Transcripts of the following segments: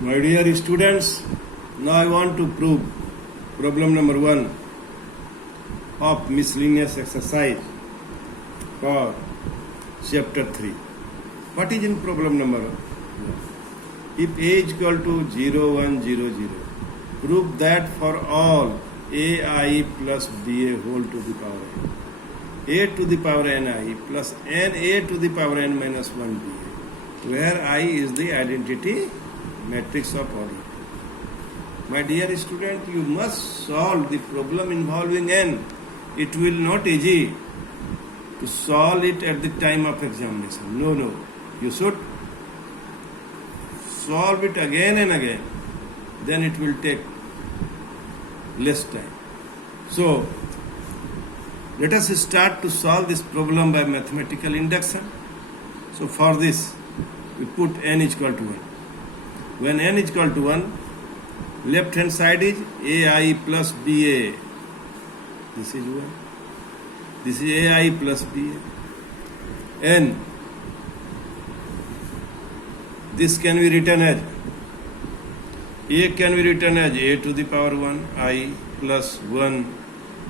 My dear students, now I want to prove problem number 1 of miscellaneous exercise for chapter 3. What is in problem number 1? If A is equal to 0, 1, 0, 0, prove that for all AI plus BA whole to the power n, A to the power ni plus NA to the power n minus 1 BA, where I is the identity matrix of order. My dear student, you must solve the problem involving n. It will not easy to solve it at the time of examination. No. You should solve it again and again. Then it will take less time. So, let us start to solve this problem by mathematical induction. So, for this, we put n is equal to 1. When n is equal to 1, left hand side is AI plus BA. This is 1. This is AI plus BA. And this can be written as A can be written as A to the power 1 I plus 1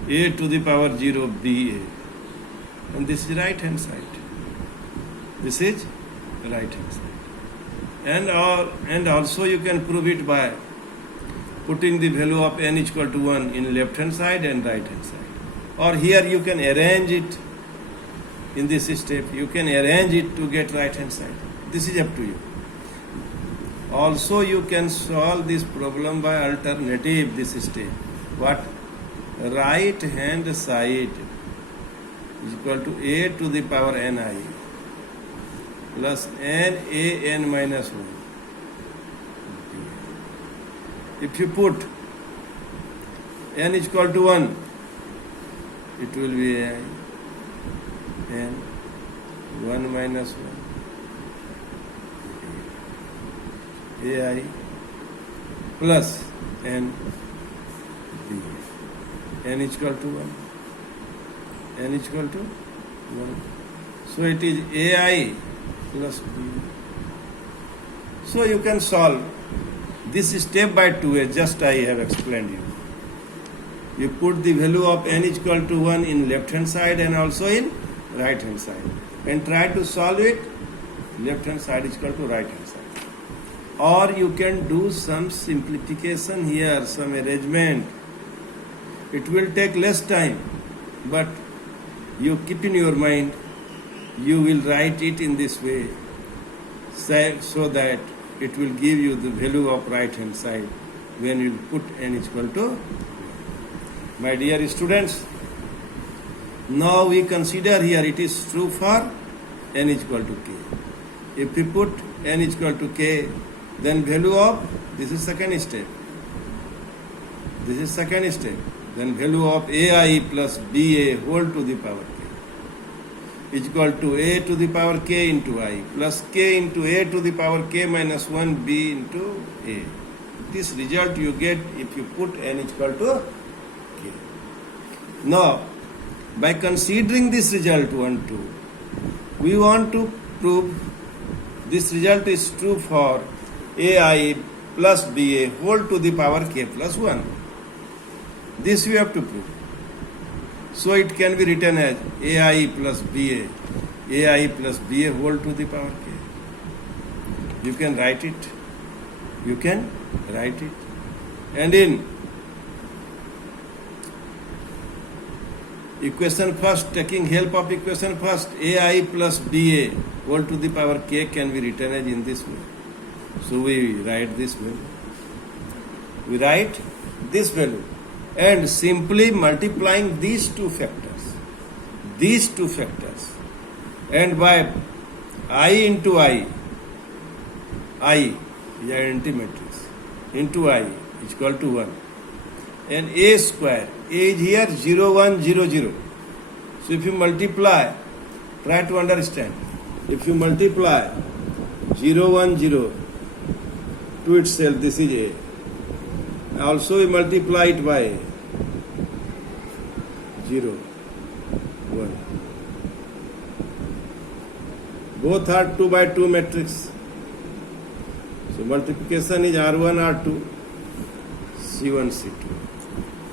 A to the power 0 BA. And this is right hand side. This is right hand side. And also you can prove it by putting the value of n is equal to 1 in left hand side and right hand side. Or here you can arrange it in this step. You can arrange it to get right hand side. This is up to you. Also you can solve this problem by alternative this step. What? Right hand side is equal to A to the power ni plus NaN minus 1. If you put n is equal to 1, it will be AI n 1 minus 1 AI plus n B. N is equal to 1. N is equal to 1. So it is AI plus B. So you can solve this step by 2 as just I have explained you. You put the value of n is equal to 1 in left hand side and also in right hand side. And try to solve it. Left hand side is equal to right hand side. Or you can do some simplification here, some arrangement. It will take less time, but you keep in your mind, you will write it in this way, so that it will give you the value of right hand side when you put n is equal to 1. My dear students, now we consider here it is true for n is equal to k. If we put n is equal to k, then value of, this is second step. This is second step. Then value of AI plus BA whole to the power k is equal to A to the power k into I plus k into A to the power k minus 1 B into A. This result you get if you put n is equal to k. Now, by considering this result 1, 2, we want to prove this result is true for AI plus BA whole to the power k plus 1. This we have to prove. So it can be written as AI plus BA whole to the power k. You can write it. And in equation first, taking help of equation first, AI plus BA whole to the power k can be written as in this way. So we write this value. We write this value. And simply multiplying these two factors, and by I into I is identity matrix, into I is equal to 1, and A square, A is here 0, 1, 0, 0. So if you multiply, try to understand, if you multiply 0, 1, 0 to itself, this is A. Also we multiply it by 0, 1. Both are 2 by 2 matrix. So multiplication is R1, R2, C1, C2.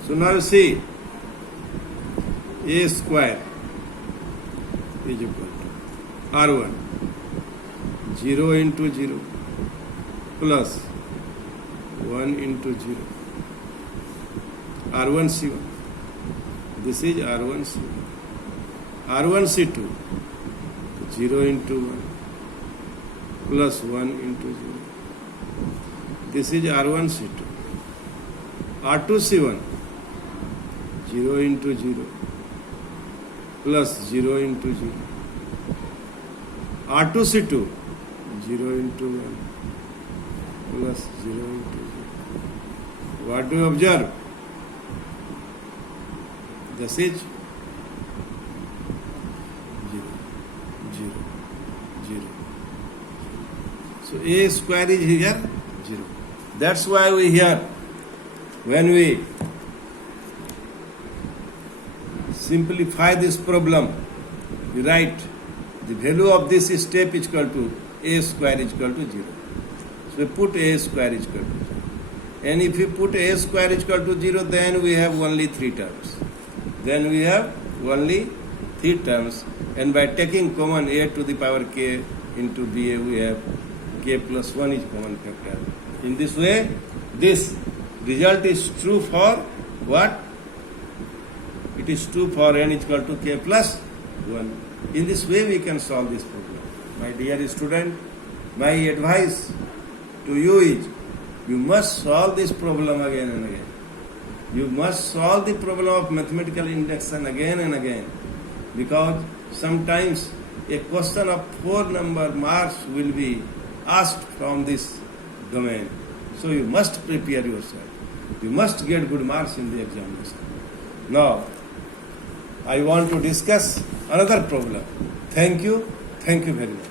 So now you see, A square is equal to R1, 0 into 0, plus 1 into 0, R1 C1. This is R1 C1. R1 C2, 0 into 1, plus 1 into 0. This is R1 C2. R2 C1, 0 into 0, plus 0 into 0. R2 C2, 0 into 1, plus 0 into 0. What do you observe? This is 0, 0, 0. So A square is here 0. That's why we here, when we simplify this problem, we write the value of this step is equal to A square is equal to 0. So we put A square is equal to 0. And if you put A square is equal to 0, then we have only 3 terms. Then we have only 3 terms. And by taking common A to the power k into BA, we have k plus 1 is common factor. In this way, this result is true for what? It is true for n is equal to k plus 1. In this way, we can solve this problem. My dear student, my advice to you is, you must solve this problem again and again. You must solve the problem of mathematical induction again and again, because sometimes a question of 4 number marks will be asked from this domain. So you must prepare yourself. You must get good marks in the examination. Now, I want to discuss another problem. Thank you very much.